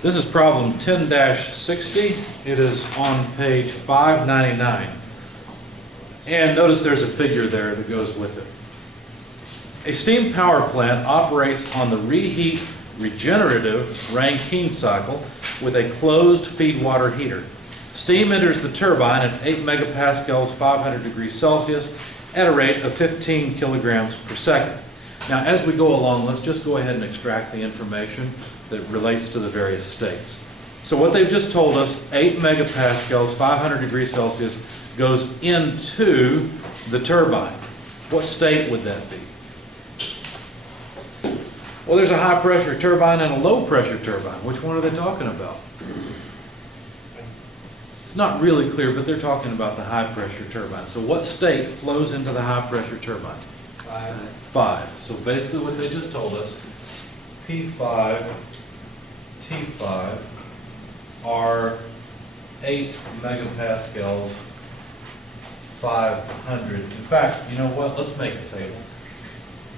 This is problem 10-60. It is on page 599. And notice there's a figure there that goes with it. A steam power plant operates on the reheat regenerative Rankine cycle with a closed feed water heater. Steam enters the turbine at 8 megapascals, 500 degrees Celsius at a rate of 15 kilograms per second. Now, as we go along, let's just go ahead and extract the information that relates to the various states. So what they've just told us, 8 megapascals, 500 degrees Celsius, goes into the turbine. What state would that be? Well, there's a high pressure turbine and a low pressure turbine. Which one are they talking about? It's not really clear, but they're talking about the high pressure turbine. So what state flows into the high pressure turbine? 5. So basically what they just told us, P5, T5 are 8 megapascals, 500. In fact, you know what? Let's make a table.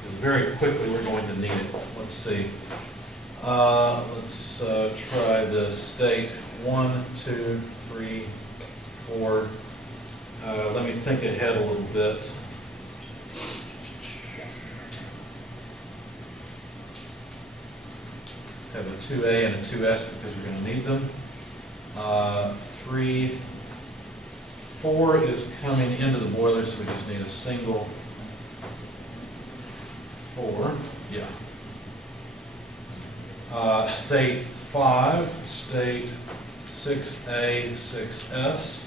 Because very quickly we're going to need it. Let's see. Let's try this. State 1, 2, 3, 4. Let me think ahead a little bit. Have a 2A and a 2S because we're going to need them. 3, 4 is coming into the boiler, so we just need a single 4. Yeah. State 5, state 6A, 6S,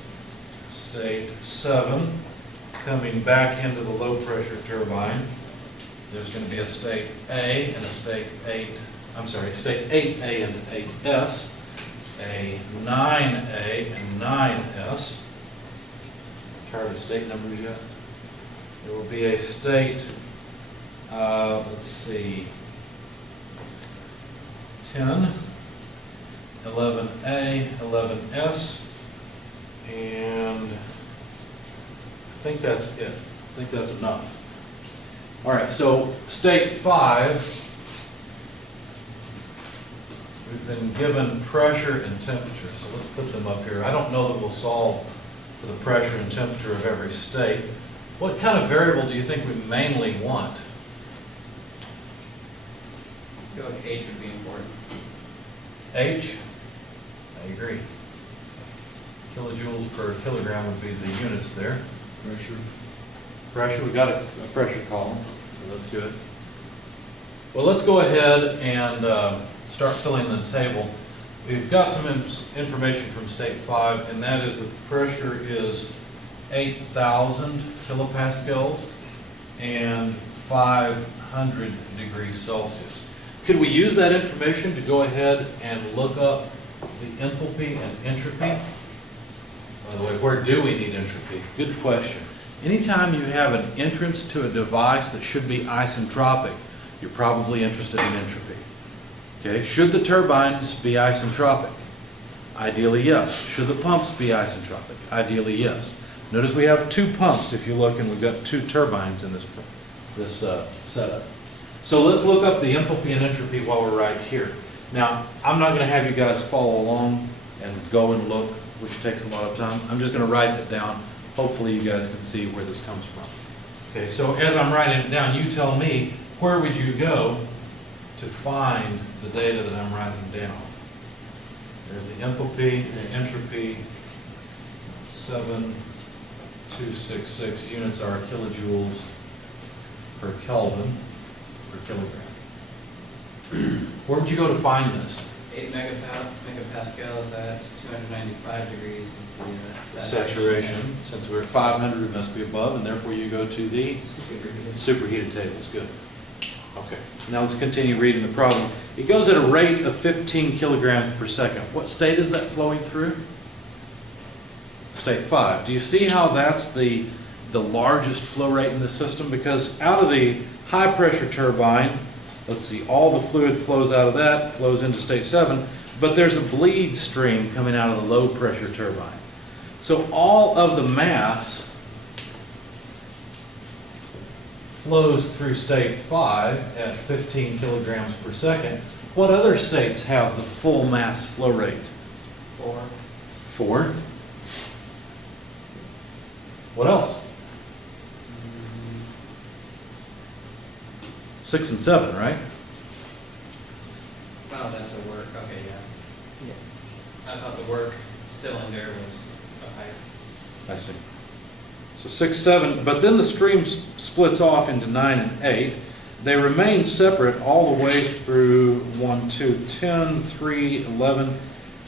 state 7 coming back into the low pressure turbine. There's going to be a state A and a state 8. I'm sorry, state 8A and 8S, a 9A and 9S. Tired of state numbers yet? There will be a state, let's see, 10, 11A, 11S, and I think that's it. I think that's enough. All right, so state 5. We've been given pressure and temperature, so let's put them up here. I don't know that we'll solve for the pressure and temperature of every state. What kind of variable do you think we mainly want? I feel like H would be important. H? I agree. Kilojoules per kilogram would be the units there. Pressure. Pressure, we got a pressure column, so that's good. Well, let's go ahead and start filling the table. We've got some information from state 5, and that is that the pressure is 8,000 kilopascals and 500 degrees Celsius. Could we use that information to go ahead and look up the enthalpy and entropy? By the way, where do we need entropy? Good question. Anytime you have an entrance to a device that should be isentropic, you're probably interested in entropy. Okay, should the turbines be isentropic? Ideally, yes. Should the pumps be isentropic? Ideally, yes. Notice we have 2 pumps if you look, and we've got 2 turbines in this setup. So let's look up the enthalpy and entropy while we're right here. Now, I'm not going to have you guys follow along and go and look, which takes a lot of time. I'm just going to write it down. Hopefully you guys can see where this comes from. Okay, so as I'm writing it down, you tell me, where would you go to find the data that I'm writing down? There's the enthalpy, the entropy, 7,266 units are kilojoules per Kelvin per kilogram. Where would you go to find this? 8 megapascals at 295 degrees is the Saturation. Since we're at 500, it must be above, and therefore you go to the superheated tables. Good. Okay, now let's continue reading the problem. It goes at a rate of 15 kilograms per second. What state is that flowing through? State 5. Do you see how that's the largest flow rate in the system? Because out of the high pressure turbine, let's see, all the fluid flows out of that, flows into state 7, but there's a bleed stream coming out of the low pressure turbine. So all of the mass flows through state 5 at 15 kilograms per second, What other states have the full mass flow rate? 4. 4. What else? 6 and 7, right? Oh, that's a work, okay, yeah. I thought the work cylinder was a pipe. I see. So 6, 7, but then the stream splits off into 9 and 8. They remain separate all the way through 1, 2, 10, 3, 11,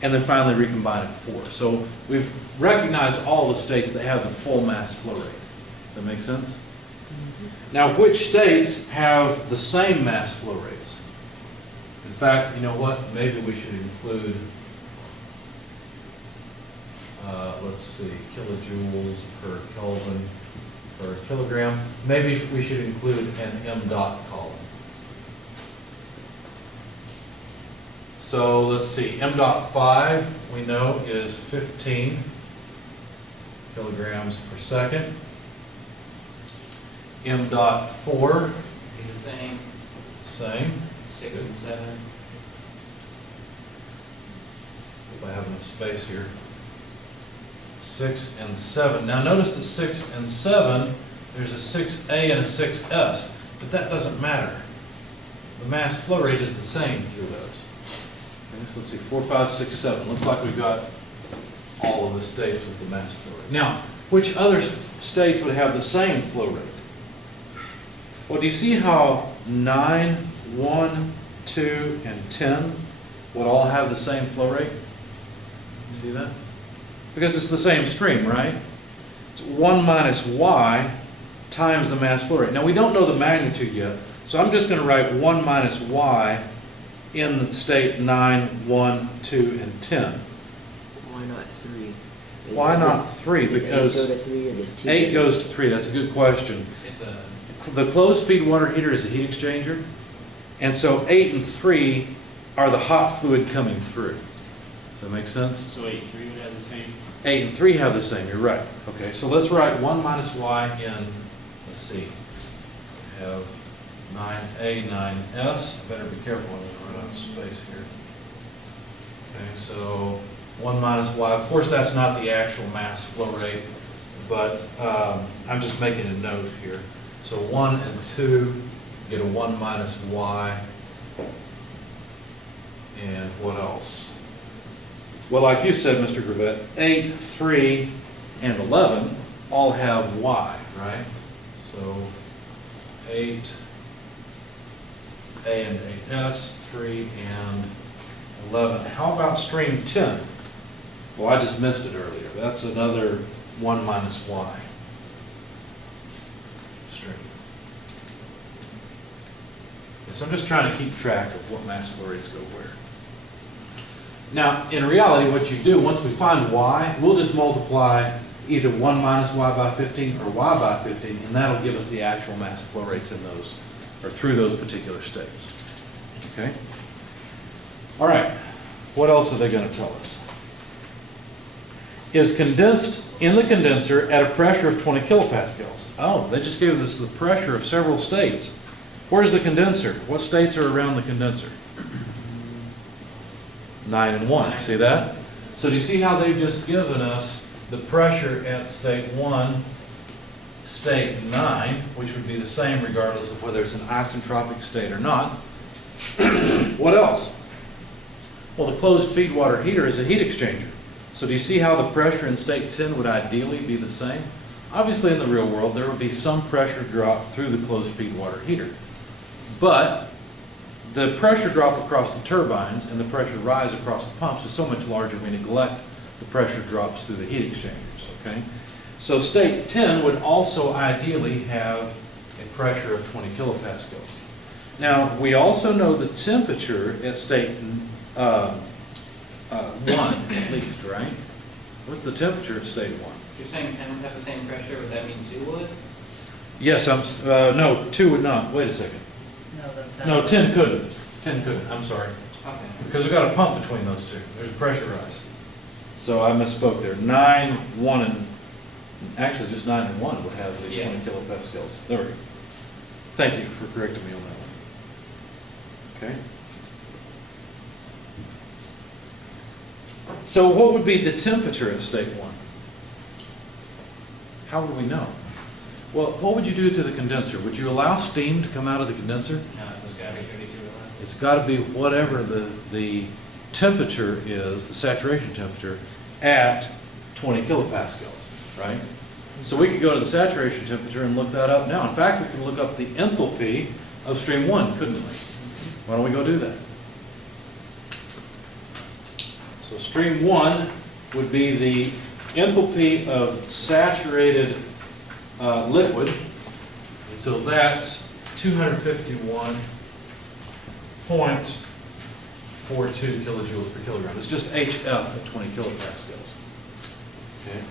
and then finally recombine at 4. So we've recognized all the states that have the full mass flow rate. Does that make sense? Now, which states have the same mass flow rates? In fact, you know what? Maybe we should include, let's see, kilojoules per Kelvin per kilogram. Maybe we should include an M dot column. So let's see, M dot 5 we know is 15 kilograms per second. M dot 4, Be the same, same. 6 and 7. If I have enough space here. 6 and 7. Now notice that 6 and 7, there's a 6A and a 6S, but that doesn't matter. The mass flow rate is the same through those. Okay, so let's see, 4, 5, 6, 7. Looks like we've got all of the states with the mass flow rate. Now, which other states would have the same flow rate? Well, do you see how 9, 1, 2, and 10 would all have the same flow rate? You see that? Because it's the same stream, right? It's 1 minus y times the mass flow rate. Now, we don't know the magnitude yet, so I'm just going to write 1 minus y in the state 9, 1, 2, and 10. Why not 3? Why not 3? Because 8 goes to 3. That's a good question. It's a, The closed feed water heater is a heat exchanger, and so 8 and 3 are the hot fluid coming through. Does that make sense? So 8 and 3 would have the same? 8 and 3 have the same, you're right. Okay, so let's write 1 minus y in, let's see, we have 9A, 9S. I better be careful when we run out of space here. Okay, so 1 minus y, of course that's not the actual mass flow rate, but I'm just making a note here. So 1 and 2 get a 1 minus y, and what else? Well, like you said, Mr. Gravett, 8, 3, and 11 all have y, right? So 8, A and 8S, 3 and 11. How about stream 10? Well, I just missed it earlier. That's another 1 minus y stream. So I'm just trying to keep track of what mass flow rates go where. Now, in reality, what you do, once we find y, we'll just multiply either 1 minus y by 15 or y by 15, and that'll give us the actual mass flow rates in those, or through those particular states. Okay? All right. What else are they going to tell us? Is condensed in the condenser at a pressure of 20 kilopascals. Oh, they just gave us the pressure of several states. Where's the condenser? What states are around the condenser? 9 and 1. See that? So do you see how they've just given us the pressure at state 1, state 9, which would be the same regardless of whether it's an isentropic state or not. What else? Well, the closed feed water heater is a heat exchanger. So do you see how the pressure in state 10 would ideally be the same? Obviously, in the real world, there would be some pressure drop through the closed feed water heater. But the pressure drop across the turbines and the pressure rise across the pumps is so much larger we neglect the pressure drops through the heat exchangers, okay? So state 10 would also ideally have a pressure of 20 kilopascals. Now, we also know the temperature at state 1 at least, right? What's the temperature at state 1? you're saying 10 would have the same pressure, would that mean 2 would? Yes, no, 2 would not. Wait a second. No, 10 couldn't. 10 couldn't, I'm sorry. Okay. Because we've got a pump between those two. There's a pressure rise. So I misspoke there. 9, 1, and actually just 9 and 1 would have the 20 kilopascals. There we go. Thank you for correcting me on that one. Okay. So what would be the temperature at state 1? How would we know? Well, what would you do to the condenser? Would you allow steam to come out of the condenser? No, so it's gotta be 32 or less. It's got to be whatever the temperature is, the saturation temperature, at 20 kilopascals, right? So we could go to the saturation temperature and look that up now. In fact, we could look up the enthalpy of stream 1, couldn't we? Why don't we go do that? So stream 1 would be the enthalpy of saturated liquid. And so that's 251.42 kilojoules per kilogram. It's just HF at 20 kilopascals. Okay.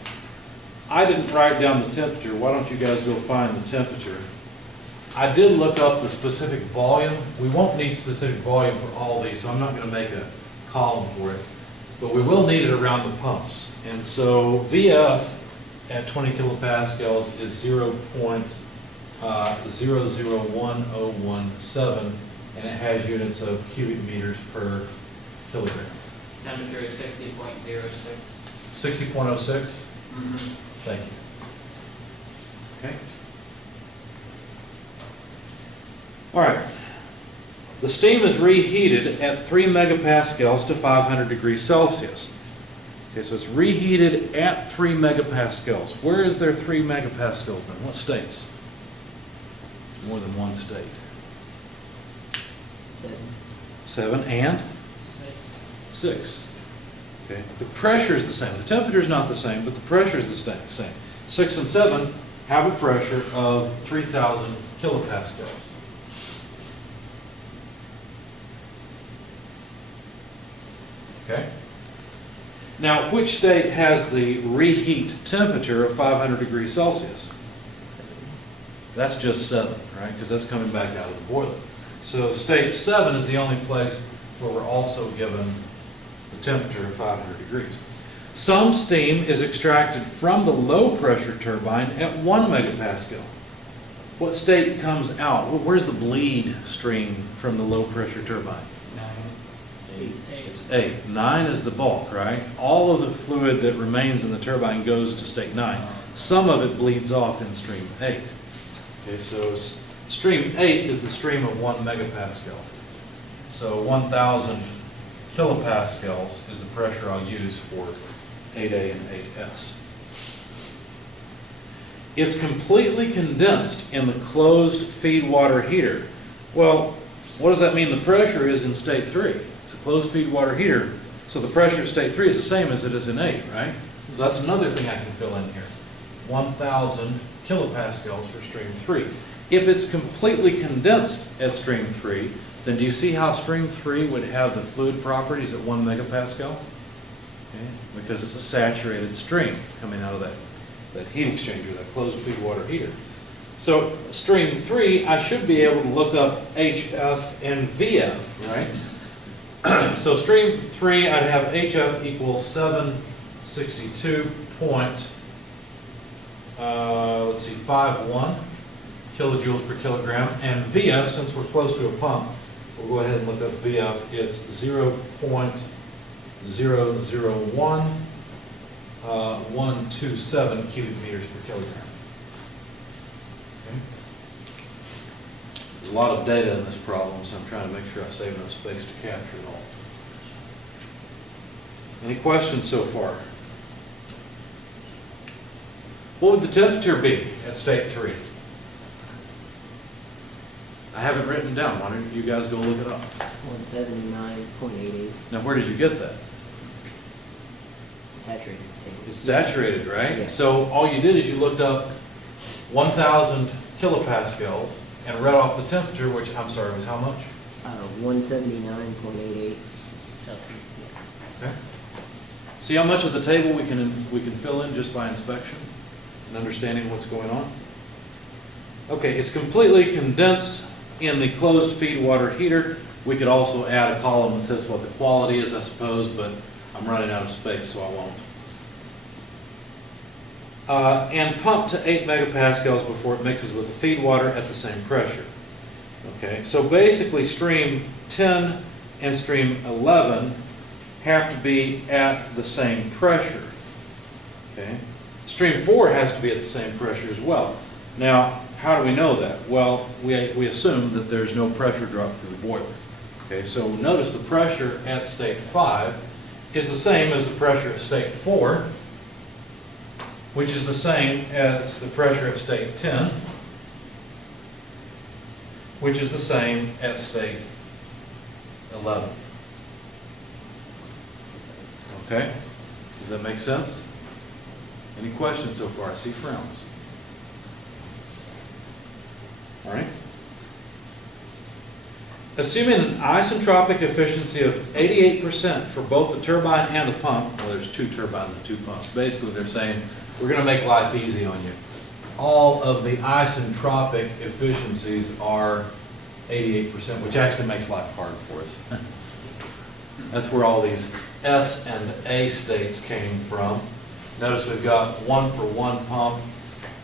I didn't write down the temperature. Why don't you guys go find the temperature? I did look up the specific volume. We won't need specific volume for all these, so I'm not going to make a column for it. But we will need it around the pumps. And so VF at 20 kilopascals is 0.001017, and it has units of cubic meters per kilogram. Temperature is 60.06. 60.06? Mm-hmm. Thank you. Okay. All right. The steam is reheated at 3 megapascals to 500 degrees Celsius. Okay, so it's reheated at 3 megapascals. Where is there 3 megapascals then? What states? More than one state. 7. 7 and 6. Okay. The pressure is the same. The temperature is not the same, but the pressure is the same. 6 and 7 have a pressure of 3,000 kilopascals. Okay. Now, which state has the reheat temperature of 500 degrees Celsius? That's just 7, right? Because that's coming back out of the boiler. So state 7 is the only place where we're also given the temperature of 500 degrees. Some steam is extracted from the low pressure turbine at 1 megapascal. What state comes out? Where's the bleed stream from the low pressure turbine? 9. 8. It's 8. 9 is the bulk, right? All of the fluid that remains in the turbine goes to state 9. Some of it bleeds off in stream 8. Okay, so stream 8 is the stream of 1 megapascal. So 1,000 kilopascals is the pressure I'll use for 8A and 8S. It's completely condensed in the closed feed water heater. Well, what does that mean the pressure is in state 3? It's a closed feed water heater, so the pressure in state 3 is the same as it is in 8, right? So that's another thing I can fill in here. 1,000 kilopascals for stream 3. If it's completely condensed at stream 3, then do you see how stream 3 would have the fluid properties at 1 megapascal? Okay. Because it's a saturated stream coming out of that heat exchanger, that closed feed water heater. So stream 3, I should be able to look up HF and VF, right? So stream 3, I'd have HF equals 762 51 kilojoules per kilogram, and VF, since we're close to a pump, we'll go ahead and look up VF. It's 0.001127 cubic meters per kilogram. Okay. There's a lot of data in this problem, so I'm trying to make sure I save enough space to capture it all. Any questions so far? What would the temperature be at state 3? I have it written down. Why don't you guys go look it up? 179.88. Now, where did you get that? Saturated. It's saturated, right? Yeah. So all you did is you looked up 1,000 kilopascals and read off the temperature, which, I'm sorry, was how much? 179.88 Celsius. Okay. See how much of the table we can fill in just by inspection and understanding what's going on? Okay, it's completely condensed in the closed feed water heater. We could also add a column that says what the quality is, I suppose, but I'm running out of space, so I won't. And pumped to 8 megapascals before it mixes with the feed water at the same pressure. Okay, so basically stream 10 and stream 11 have to be at the same pressure. Okay? Stream 4 has to be at the same pressure as well. Now, how do we know that? Well, we assume that there's no pressure drop through the boiler. Okay, so notice the pressure at state 5 is the same as the pressure at state 4, which is the same as the pressure at state 10, which is the same at state 11. Okay? Does that make sense? Any questions so far? I see frowns. All right. Assuming an isentropic efficiency of 88% for both the turbine and the pump, well, there's two turbines and two pumps. Basically, they're saying, we're going to make life easy on you. All of the isentropic efficiencies are 88%, which actually makes life hard for us. That's where all these S and A states came from. Notice we've got one for one pump,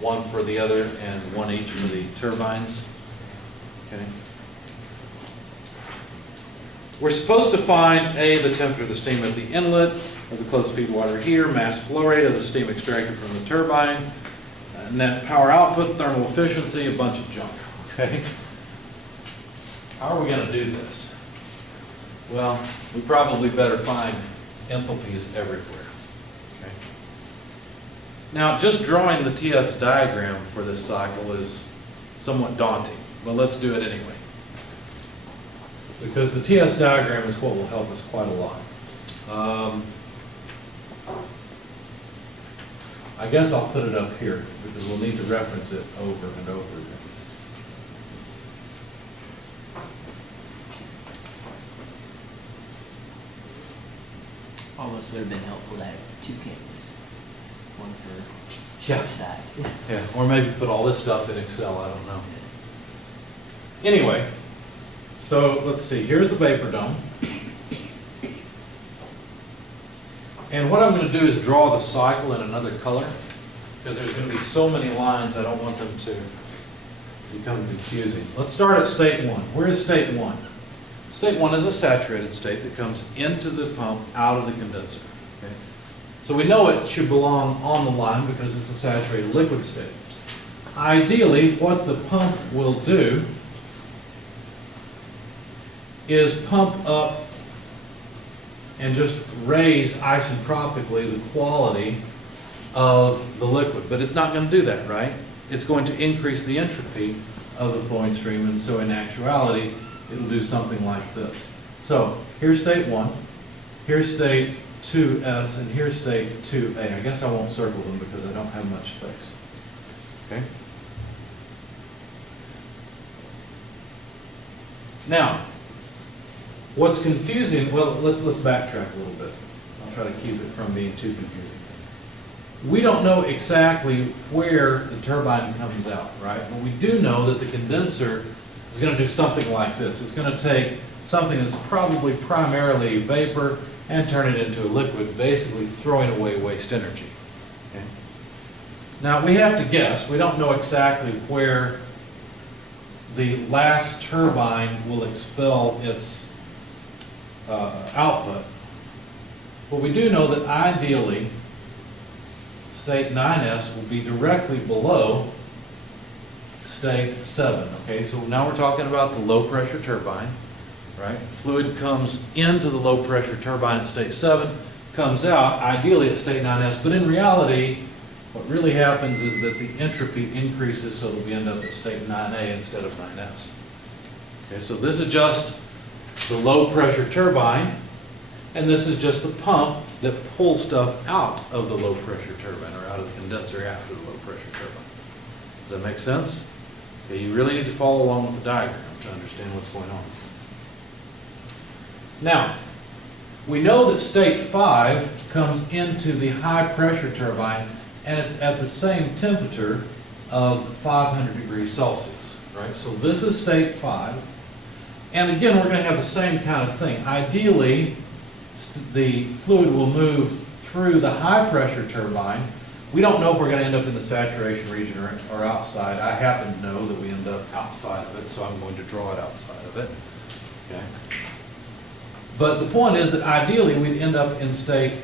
one for the other, and one each for the turbines. Okay. We're supposed to find A, the temperature of the steam at the inlet of the closed feed water heater, mass flow rate of the steam extracted from the turbine, net power output, thermal efficiency, a bunch of junk. Okay. How are we going to do this? Well, we probably better find enthalpies everywhere. Okay. Now, just drawing the TS diagram for this cycle is somewhat daunting, but let's do it anyway. Because the TS diagram is what will help us quite a lot. I guess I'll put it up here because we'll need to reference it over and over again. Almost would have been helpful to have two cameras. One for Yeah. each side. Yeah, or maybe put all this stuff in Excel, I don't know. Anyway, so let's see, here's the vapor dome. And what I'm going to do is draw the cycle in another color, because there's going to be so many lines, I don't want them to become confusing. Let's start at state 1. Where is state 1? State 1 is a saturated state that comes into the pump out of the condenser. Okay? So we know it should belong on the line because it's a saturated liquid state. Ideally, what the pump will do is pump up and just raise isentropically the quality of the liquid. But it's not going to do that, right? It's going to increase the entropy of the flowing stream, and so in actuality, it'll do something like this. So here's state 1, here's state 2S, and here's state 2A. I guess I won't circle them because I don't have much space. Okay? Now, what's confusing, well, let's backtrack a little bit. I'll try to keep it from being too confusing. We don't know exactly where the turbine comes out, right? But we do know that the condenser is going to do something like this. It's going to take something that's probably primarily vapor and turn it into a liquid, basically throwing away waste energy. Okay? Now, we have to guess. We don't know exactly where the last turbine will expel its output. But we do know that ideally, state 9S will be directly below state 7. Okay, so now we're talking about the low pressure turbine, right? Fluid comes into the low pressure turbine at state 7, comes out ideally at state 9S, but in reality, what really happens is that the entropy increases so that we end up at state 9A instead of 9S. Okay, so this is just the low pressure turbine, and this is just the pump that pulls stuff out of the low pressure turbine or out of the condenser after the low pressure turbine. Does that make sense? Okay, you really need to follow along with the diagram to understand what's going on. Now, we know that state 5 comes into the high pressure turbine and it's at the same temperature of 500 degrees Celsius, right? So this is state 5. And again, we're going to have the same kind of thing. Ideally, the fluid will move through the high pressure turbine. We don't know if we're going to end up in the saturation region or outside. I happen to know that we end up outside of it, so I'm going to draw it outside of it. Okay. But the point is that ideally we'd end up in state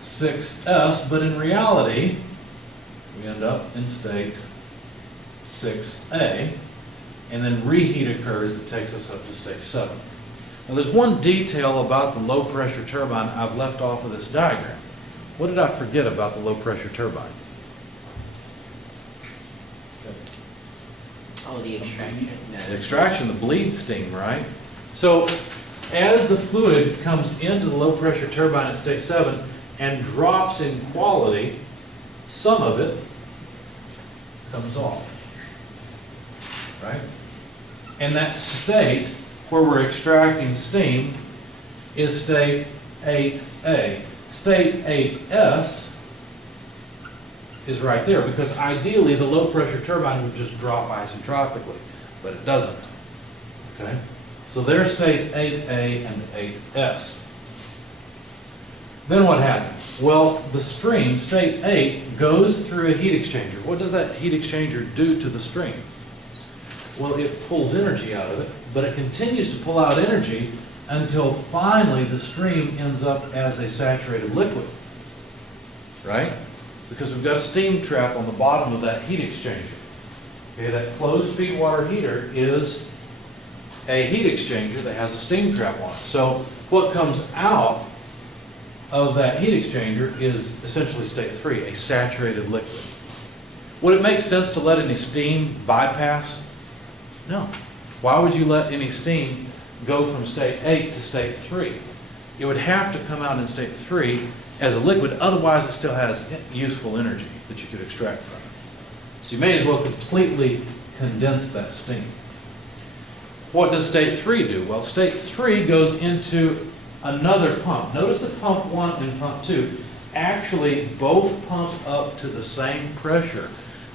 6S, but in reality, we end up in state 6A, and then reheat occurs that takes us up to state 7. Now there's one detail about the low pressure turbine I've left off of this diagram. What did I forget about the low pressure turbine? Oh, the extraction. The extraction, the bleed steam, right? So as the fluid comes into the low pressure turbine at state 7 and drops in quality, some of it comes off, right? And that state where we're extracting steam is state 8A. State 8S is right there, because ideally the low pressure turbine would just drop isentropically, but it doesn't. Okay? So there's state 8A and 8S. Then what happens? Well, the stream, state 8, goes through a heat exchanger. What does that heat exchanger do to the stream? Well, it pulls energy out of it, but it continues to pull out energy until finally the stream ends up as a saturated liquid, right? Because we've got a steam trap on the bottom of that heat exchanger. Okay, that closed feed water heater is a heat exchanger that has a steam trap on it. So what comes out of that heat exchanger is essentially state 3, a saturated liquid. Would it make sense to let any steam bypass? No. Why would you let any steam go from state 8 to state 3? It would have to come out in state 3 as a liquid, otherwise it still has useful energy that you could extract from it. So you may as well completely condense that steam. What does state 3 do? Well, state 3 goes into another pump. Notice that pump 1 and pump 2 actually both pump up to the same pressure.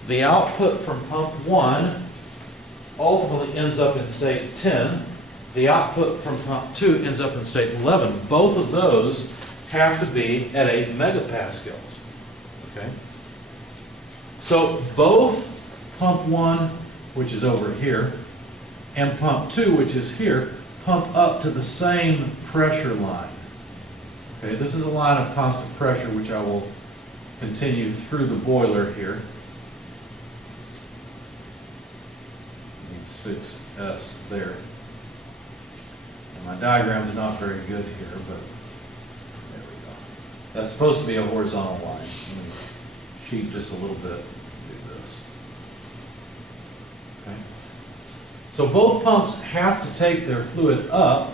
The output from pump 1 ultimately ends up in state 10. The output from pump 2 ends up in state 11. Both of those have to be at 8 megapascals. Okay? So both pump 1, which is over here, and pump 2, which is here, pump up to the same pressure line. Okay, this is a line of constant pressure which I will continue through the boiler here. Need 6S there. And my diagram is not very good here, but there we go. That's supposed to be a horizontal line. Let me cheat just a little bit. Do this. Okay. So both pumps have to take their fluid up.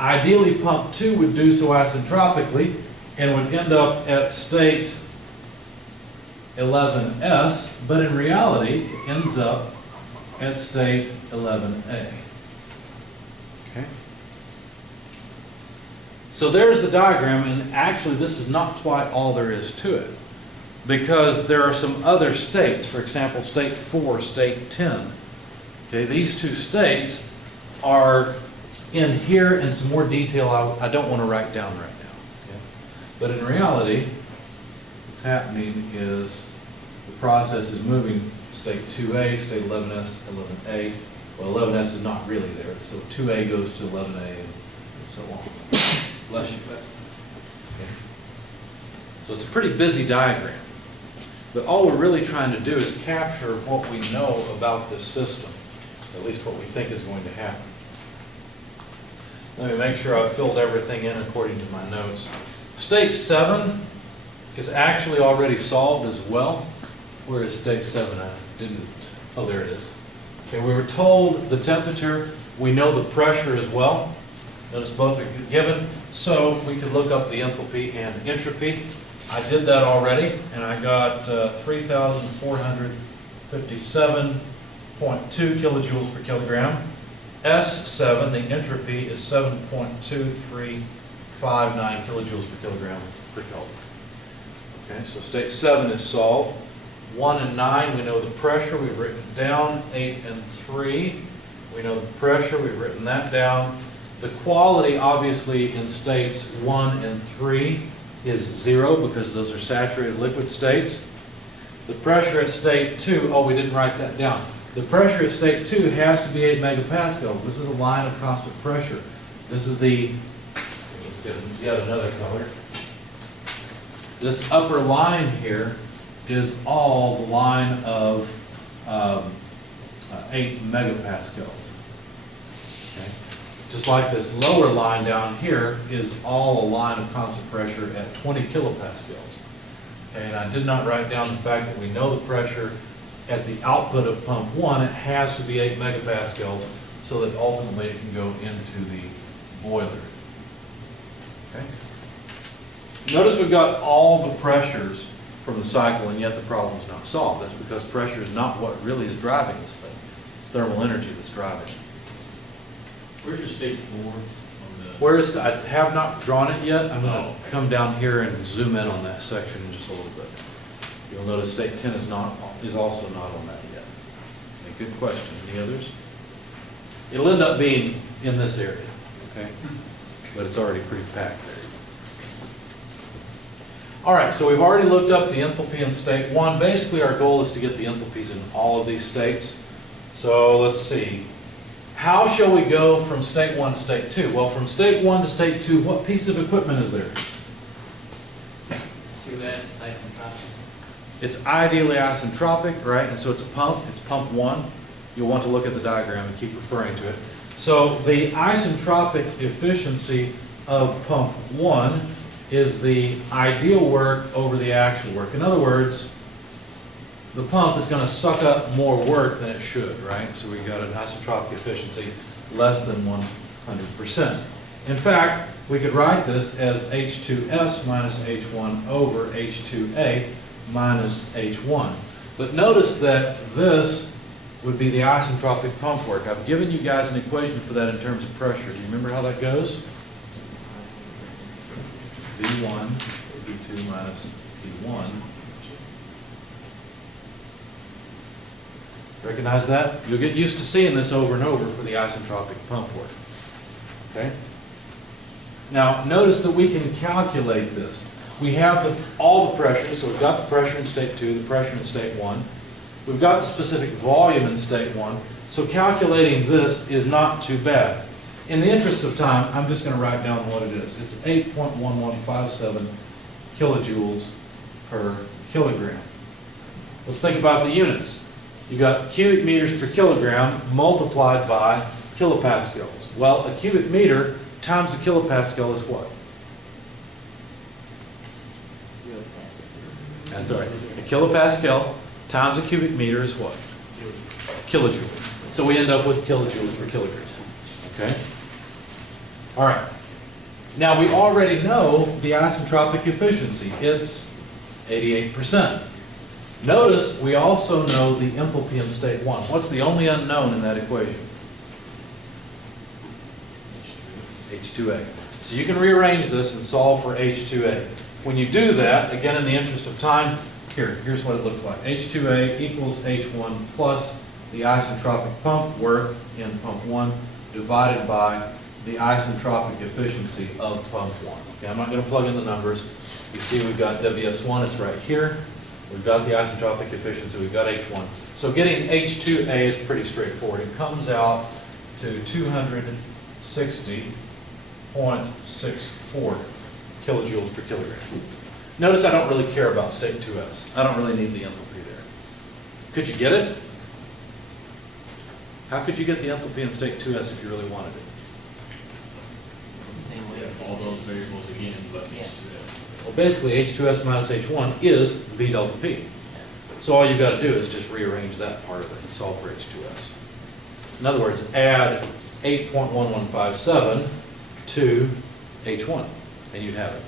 Ideally, pump 2 would do so isentropically and would end up at state 11S, but in reality, it ends up at state 11A. Okay? So there's the diagram, and actually this is not quite all there is to it, because there are some other states, for example, state 4, state 10. Okay, these two states are in here in some more detail I don't want to write down right now. Okay? But in reality, what's happening is the process is moving state 2A, state 11S, 11A. Well, 11S is not really there, so 2A goes to 11A and so on. Bless you. Okay. So it's a pretty busy diagram. But all we're really trying to do is capture what we know about this system, at least what we think is going to happen. Let me make sure I've filled everything in according to my notes. State 7 is actually already solved as well. Where is state 7? I didn't, oh, there it is. Okay, we were told the temperature, we know the pressure as well. Notice both are given, so we could look up the enthalpy and entropy. I did that already, and I got 3,457.2 kilojoules per kilogram. S7, the entropy, is 7.2359 kilojoules per kilogram per Kelvin. Okay, so state 7 is solved. 1 and 9, we know the pressure, we've written it down. 8 and 3, we know the pressure, we've written that down. The quality, obviously, in states 1 and 3 is 0 because those are saturated liquid states. The pressure at state 2, oh, we didn't write that down. The pressure at state 2 has to be 8 megapascals. This is a line of constant pressure. This is the let's get yet another color. This upper line here is all the line of 8 megapascals. Okay? Just like this lower line down here is all a line of constant pressure at 20 kilopascals. Okay, and I did not write down the fact that we know the pressure at the output of pump 1, it has to be 8 megapascals so that ultimately it can go into the boiler. Okay? Notice we've got all the pressures from the cycle, and yet the problem is not solved. That's because pressure is not what really is driving this thing. It's thermal energy that's driving it. Where's your state 4 on the? Where is, I have not drawn it yet. I'm going to come down here and zoom in on that section in just a little bit. You'll notice state 10 is also not on that yet. Okay, good question. Any others? It'll end up being in this area, okay? But it's already pretty packed there. All right, so we've already looked up the enthalpy in state 1. Basically, our goal is to get the enthalpies in all of these states. So let's see. How shall we go from state 1 to state 2? Well, from state 1 to state 2, what piece of equipment is there? 2S, it's isentropic. It's ideally isentropic, right? And so it's a pump. It's pump 1. You'll want to look at the diagram and keep referring to it. So the isentropic efficiency of pump 1 is the ideal work over the actual work. In other words, the pump is going to suck up more work than it should, right? So we've got an isentropic efficiency less than 100%. In fact, we could write this as H2S minus H1 over H2A minus H1. But notice that this would be the isentropic pump work. I've given you guys an equation for that in terms of pressure. Do you remember how that goes? V1 V2 minus V1. Recognize that? You'll get used to seeing this over and over for the isentropic pump work. Okay? Now, notice that we can calculate this. We have all the pressures, so we've got the pressure in state 2, the pressure in state 1. We've got the specific volume in state 1, so calculating this is not too bad. In the interest of time, I'm just going to write down what it is. It's 8.1157 kilojoules per kilogram. Let's think about the units. You've got cubic meters per kilogram multiplied by kilopascals. Well, a cubic meter times a kilopascal is what? That's all right. A kilopascal times a cubic meter is what? Kilojoule. So we end up with kilojoules per kilogram. Okay? All right. Now we already know the isentropic efficiency. It's 88%. Notice we also know the enthalpy in state 1. What's the only unknown in that equation? H2A. So you can rearrange this and solve for H2A. When you do that, again in the interest of time, here's what it looks like. H2A equals H1 plus the isentropic pump work in pump 1 divided by the isentropic efficiency of pump 1. Okay, I'm not going to plug in the numbers. You see we've got WS1, it's right here. We've got the isentropic efficiency, we've got H1. So getting H2A is pretty straightforward. It comes out to 260.64 kilojoules per kilogram. Notice I don't really care about state 2S. I don't really need the enthalpy there. Could you get it? How could you get the enthalpy in state 2S if you really wanted it? Same way. All those variables again, but H2S. Well, basically H2S minus H1 is V delta P. So all you've got to do is just rearrange that part of it and solve for H2S. In other words, add 8.1157 to H1, and you'd have it.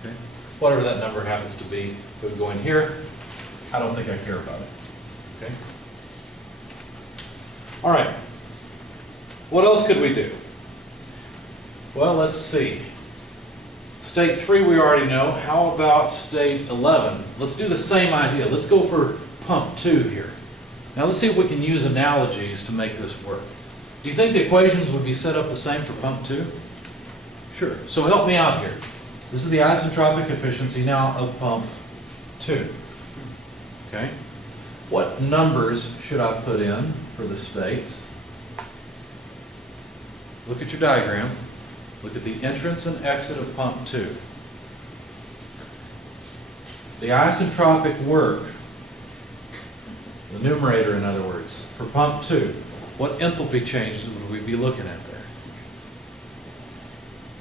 Okay? Whatever that number happens to be, it would go in here. I don't think I care about it. Okay? All right. What else could we do? Well, let's see. State 3 we already know. How about state 11? Let's do the same idea. Let's go for pump 2 here. Now let's see if we can use analogies to make this work. Do you think the equations would be set up the same for pump 2? Sure. So help me out here. This is the isentropic efficiency now of pump 2. Okay? What numbers should I put in for the states? Look at your diagram. Look at the entrance and exit of pump 2. The isentropic work, the numerator in other words, for pump 2, what enthalpy changes would we be looking at there?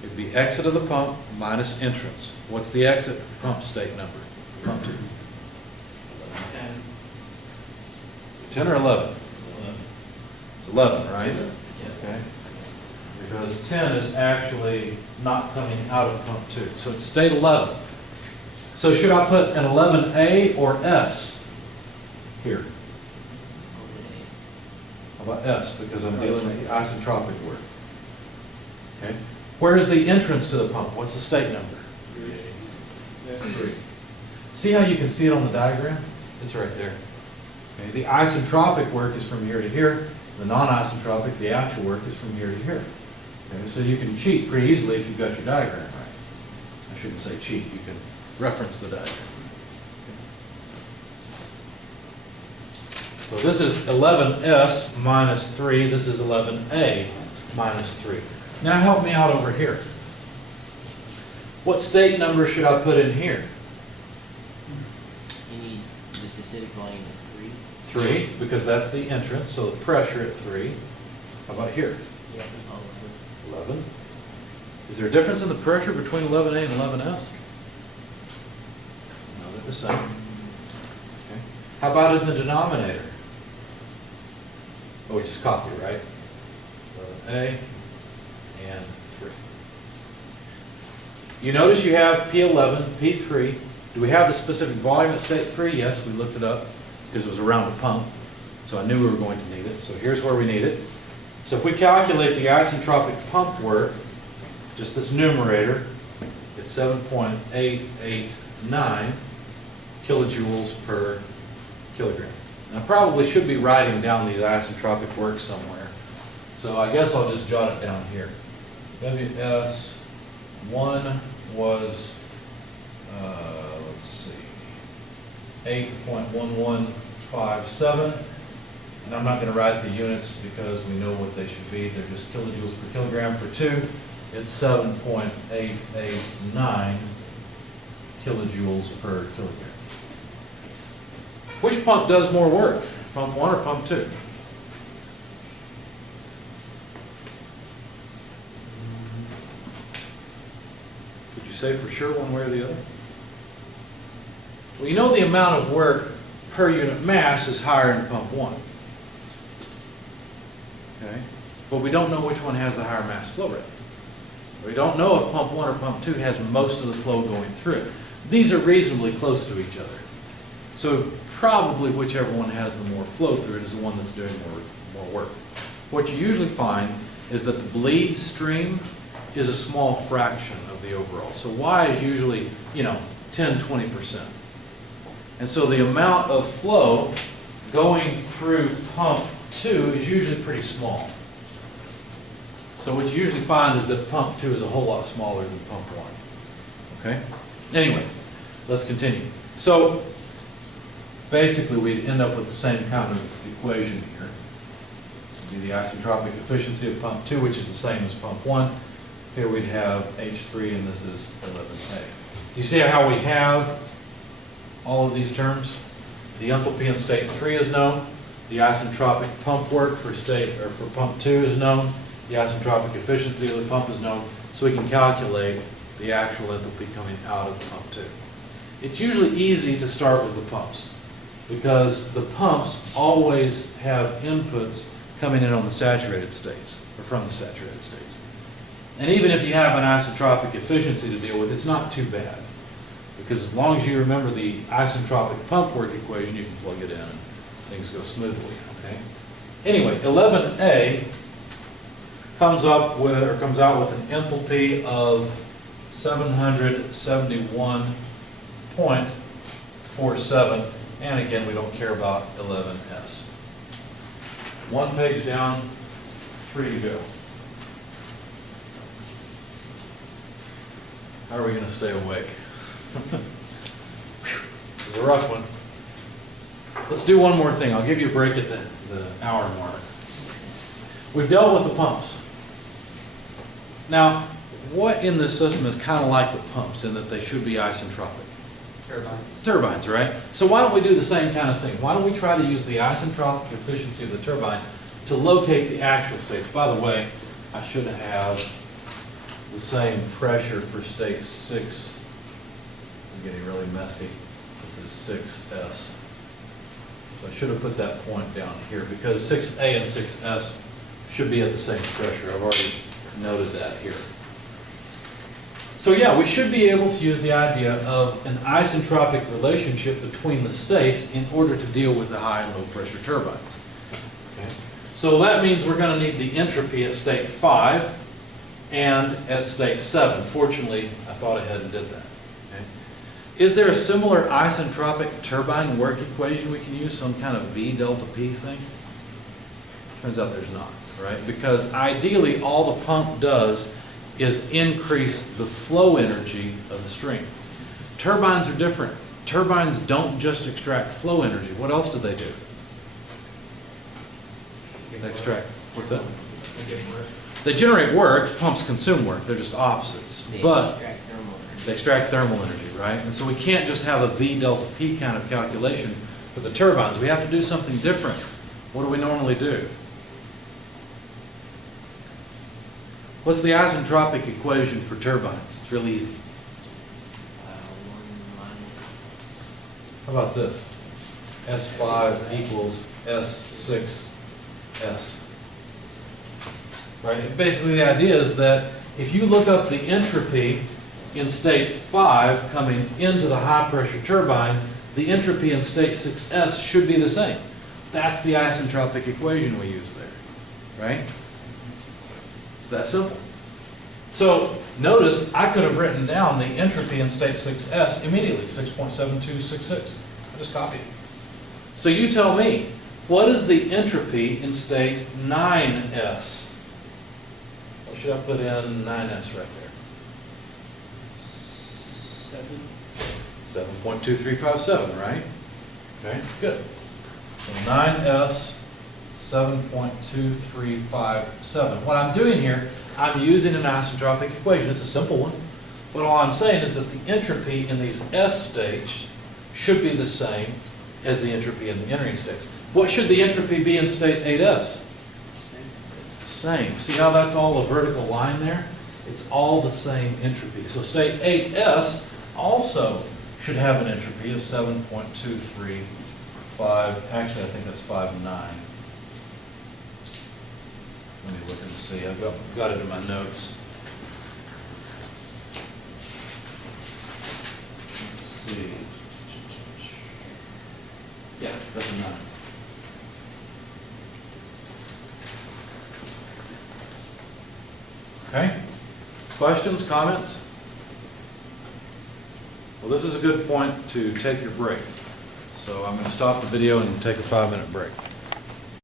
It'd be exit of the pump minus entrance. What's the exit pump state number? Pump 2. 10. 10 or 11? It's 11, right? Yeah. Okay. Because 10 is actually not coming out of pump 2. So it's state 11. So should I put an 11A or S here? How about S? Because I'm dealing with the isentropic work. Okay. Where is the entrance to the pump? What's the state number? 3. See how you can see it on the diagram? It's right there. Okay. The isentropic work is from here to here. The non-isentropic, the actual work, is from here to here. Okay. So you can cheat pretty easily if you've got your diagram right. I shouldn't say cheat. You can reference the diagram. So this is 11S minus 3. This is 11A minus 3. Now help me out over here. What state number should I put in here? You need the specific volume of 3, because that's the entrance, so the pressure at 3. How about here? 3. 11. Is there a difference in the pressure between 11A and 11S? No, they're the same. Okay. How about in the denominator? Oh, we just copy, right? 11A and 3. You notice you have P11, P3. Do we have the specific volume at state 3? Yes, we looked it up because it was around a pump. So I knew we were going to need it. So here's where we need it. So if we calculate the isentropic pump work, just this numerator, it's 7.889 kilojoules per kilogram. I probably should be writing down these isentropic works somewhere. So I guess I'll just jot it down here. WS1 was, let's see, 8.1157. And I'm not going to write the units because we know what they should be. They're just kilojoules per kilogram. For 2, it's 7.889 kilojoules per kilogram. Which pump does more work? Pump 1 or pump 2? Could you say for sure one way or the other? Well, you know the amount of work per unit mass is higher in pump 1. Okay? But we don't know which one has the higher mass flow rate. We don't know if pump 1 or pump 2 has most of the flow going through it. These are reasonably close to each other. So probably whichever one has the more flow through it is the one that's doing more work. What you usually find is that the bleed stream is a small fraction of the overall. So Y is usually, 10-20%. And so the amount of flow going through pump 2 is usually pretty small. So what you usually find is that pump 2 is a whole lot smaller than pump 1. Okay? Anyway, let's continue. So basically we'd end up with the same kind of equation here. It'd be the isentropic efficiency of pump 2, which is the same as pump 1. Here we'd have H3 and this is 11A. You see how we have all of these terms? The enthalpy in state 3 is known. The isentropic pump work for pump 2 is known. The isentropic efficiency of the pump is known. So we can calculate the actual enthalpy coming out of pump 2. It's usually easy to start with the pumps because the pumps always have inputs coming in on the saturated states or from the saturated states. And even if you have an isentropic efficiency to deal with, it's not too bad because as long as you remember the isentropic pump work equation, you can plug it in and things go smoothly. Okay. Anyway, 11A comes out with an enthalpy of 771.47, and again we don't care about 11S. One page down, 3 to go. How are we going to stay awake? This is a rough one. Let's do one more thing. I'll give you a break at the hour mark. We've dealt with the pumps. Now, what in this system is kind of like the pumps in that they should be isentropic? Turbine. Turbines, right? So why don't we do the same kind of thing? Why don't we try to use the isentropic efficiency of the turbine to locate the actual states? By the way, I should have the same pressure for state 6. This is getting really messy. This is 6S. So I should have put that point down here because 6A and 6S should be at the same pressure. I've already noted that here. So yeah, we should be able to use the idea of an isentropic relationship between the states in order to deal with the high and low pressure turbines. Okay. So that means we're going to need the entropy at state 5 and at state 7. Fortunately, I thought ahead and did that. Okay. Is there a similar isentropic turbine work equation we can use, some kind of V delta P thing? Turns out there's not, right? Because ideally all the pump does is increase the flow energy of the stream. Turbines are different. Turbines don't just extract flow energy. What else do they do? They extract, what's that? They give work. They generate work, pumps consume work. They're just opposites. They But extract thermal energy. they extract thermal energy, right? And so we can't just have a V delta P kind of calculation for the turbines. We have to do something different. What do we normally do? What's the isentropic equation for turbines? It's really easy. 1 minus. How about this? S5 equals S6S. Right? Basically the idea is that if you look up the entropy in state 5 coming into the high pressure turbine, the entropy in state 6S should be the same. That's the isentropic equation we use there, right? It's that simple. So notice I could have written down the entropy in state 6S immediately, 6.7266. I just copied it. So you tell me, what is the entropy in state 9S? What should I put in 9S right there? 7.2357, right? Okay, good. So 9S, 7.2357. What I'm doing here, I'm using an isentropic equation. It's a simple one. But all I'm saying is that the entropy in these S states should be the same as the entropy in the entering states. What should the entropy be in state 8S? Same. See how that's all a vertical line there? It's all the same entropy. So state 8S also should have an entropy of 7.235. Actually, I think that's 59. Let me look and see. I've got it in my notes. Let's see. Yeah, that's a 9. Okay? Questions, comments? Well, this is a good point to take your break. So I'm going to stop the video and take a 5-minute break.